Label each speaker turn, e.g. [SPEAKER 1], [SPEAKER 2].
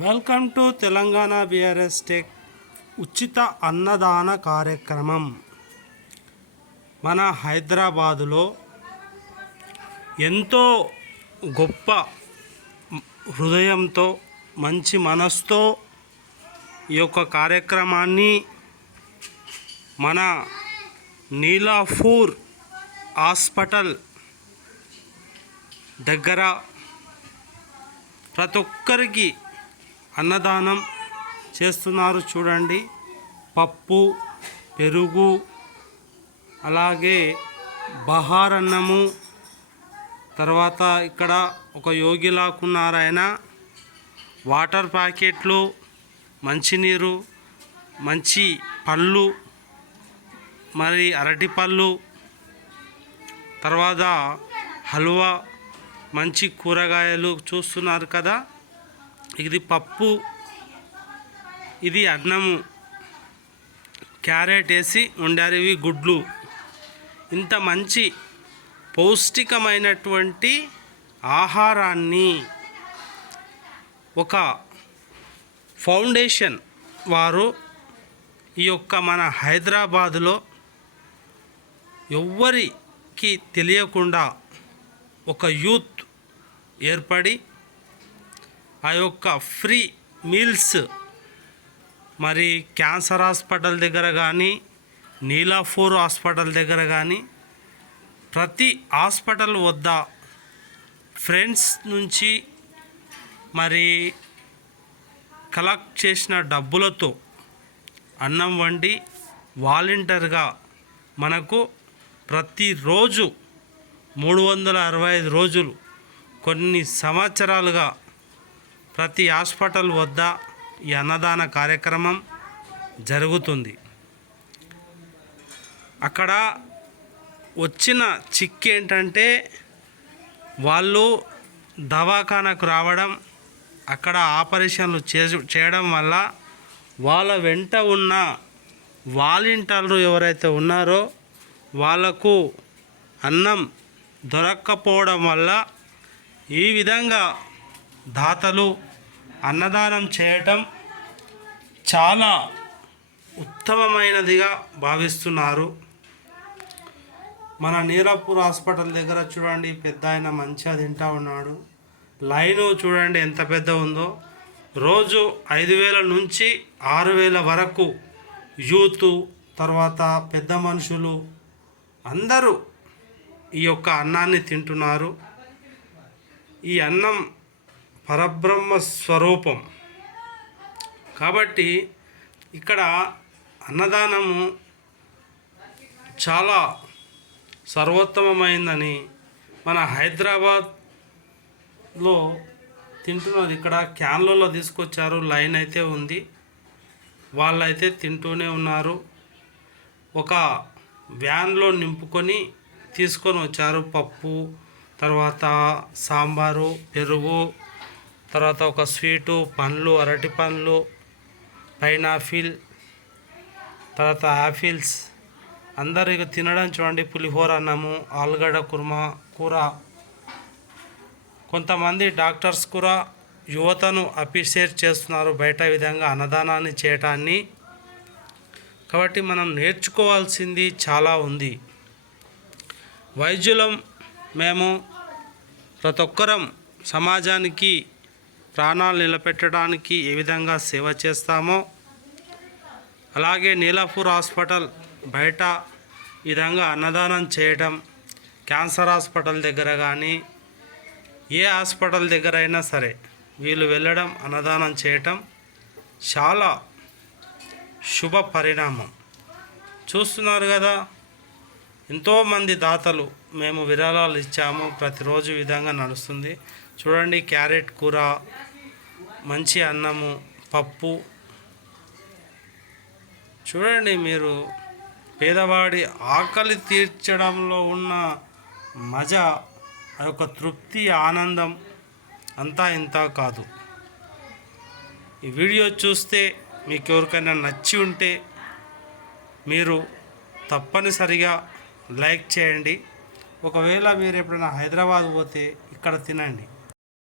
[SPEAKER 1] Welcome to Telangana BRS tech ఉచిత అన్నదాన కార్యక్రమం. మన హైదరాబాదులో ఎంతో గొప్ప హృదయంతో మంచి మనస్తో ఈ యొక్క కార్యక్రమాన్ని మన నీలాఫూర్ హాస్పిటల్ దగ్గర ప్రతి ఒక్కరికి అన్నదానం చేస్తున్నారు చూడండి. పప్పు పెరుగు అలాగే బహారన్నము తర్వాత ఇక్కడ ఒక యోగిలాకున్నారు ఆయన. వాటర్ ప్యాకెట్లు మంచినీరు మంచి పళ్ళు మరి అరటి పళ్ళు తర్వాత హల్వా మంచి కూరగాయలు చూస్తున్నారు కదా. ఇది పప్పు ఇది అన్నము. క్యారెట్ వేసి వండారివి ఇవి గుడ్లు. ఇంత మంచి పౌష్టికమైనటువంటి ఆహారాన్ని ఒక ఫౌండేషన్ వారు ఈ యొక్క మన హైదరాబాదులో ఎవ్వరికి తెలియకుండా ఒక యూత్ ఏర్పడి ఆ యొక్క ఫ్రీ మీల్స్ మరి క్యాన్సర్ హాస్పిటల్ దగ్గర కానీ నీలాఫోర్ హాస్పిటల్ దగ్గర కానీ ప్రతి హాస్పిటల్ వద్ద ఫ్రెండ్స్ నుంచి మరి కలెక్ట్ చేసిన డబ్బులతో అన్నం వండి వాలంటీర్గా మనకు ప్రతిరోజు మూడు వందల అరవై ఐదు రోజులు కొన్ని సంవత్సరాలుగా ప్రతి హాస్పిటల్ వద్ద ఈ అన్నదాన కార్యక్రమం జరుగుతుంది. అక్కడ వచ్చిన చిక్ ఏంటంటే వాళ్ళు దవాఖానకు రావడం అక్కడ ఆపరేషన్లు చే చేయడం వల్ల వాళ్ళ వెంట ఉన్న వాలంటీర్లు ఎవరైతే ఉన్నారో వాళ్ళకు అన్నం దొరక్కపోవడం వల్ల ఈ విధంగా దాతలు అన్నదానం చేయటం చాలా ఉత్తమమైనదిగా భావిస్తున్నారు. మన నీరాపూర్ హాస్పిటల్ దగ్గర చూడండి పెద్ద ఆయన మంచిగా తింటా ఉన్నాడు. లైను చూడండి ఎంత పెద్ద ఉందో. రోజు ఐదు వేల నుంచి ఆరు వేల వరకు యూత్ తర్వాత పెద్ద మనుషులు అందరూ ఈ యొక్క అన్నాన్ని తింటున్నారు. ఈ అన్నం పరబ్రహ్మ స్వరూపం. కాబట్టి ఇక్కడ అన్నదానము చాలా సర్వోత్తమమైందని మన హైదరాబాద్లో తింటున్నారు ఇక్కడ క్యాన్లలో తీసుకొచ్చారు లైన్ అయితే ఉంది. వాళ్ళైతే తింటూనే ఉన్నారు. ఒక వ్యాన్లో నింపుకొని తీసుకొని వచ్చారు పప్పు తర్వాత సాంబారు పెరుగు తర్వాత ఒక స్వీటు పండ్లు అరటి పండ్లు పైనాపిల్ తర్వాత యాపిల్స్ అందరు ఇక తినడం చూడండి పులిహోర అన్నము ఆలుగడ్డ కుర్మా కూర. కొంతమంది డాక్టర్స్ కూడా యువతను అప్రిషియేట్ చేస్తున్నారు బయట విధంగా అన్నదానాన్ని చేయటాన్ని. కాబట్టి మనం నేర్చుకోవాల్సింది చాలా ఉంది. వైద్యులం మేము ప్రతి ఒక్కరం సమాజానికి ప్రాణాలు నిలబెట్టడానికి ఏ విధంగా సేవ చేస్తామో అలాగే నీలాపూర్ హాస్పిటల్ బయట విధంగా అన్నదానం చేయడం క్యాన్సర్ హాస్పిటల్ దగ్గర కానీ ఏ హాస్పిటల్ దగ్గర అయినా సరే వీళ్ళు వెళ్ళడం అన్నదానం చేయటం చాలా శుభ పరిణామం. చూస్తున్నారు కదా ఎంతోమంది దాతలు మేము విరాళాలు ఇచ్చాము ప్రతిరోజు విధంగా నడుస్తుంది. చూడండి క్యారెట్ కూర మంచి అన్నము పప్పు. చూడండి మీరు పేదవాడి ఆకలి తీర్చడంలో ఉన్న మజ ఆ యొక్క తృప్తి ఆనందం అంతా ఇంత కాదు. ఈ వీడియో చూస్తే మీకు ఎవరికైనా నచ్చి ఉంటే మీరు తప్పనిసరిగా లైక్ చేయండి. ఒకవేళ మీరు ఎప్పుడైనా హైదరాబాద్ పోతే ఇక్కడ తినండి.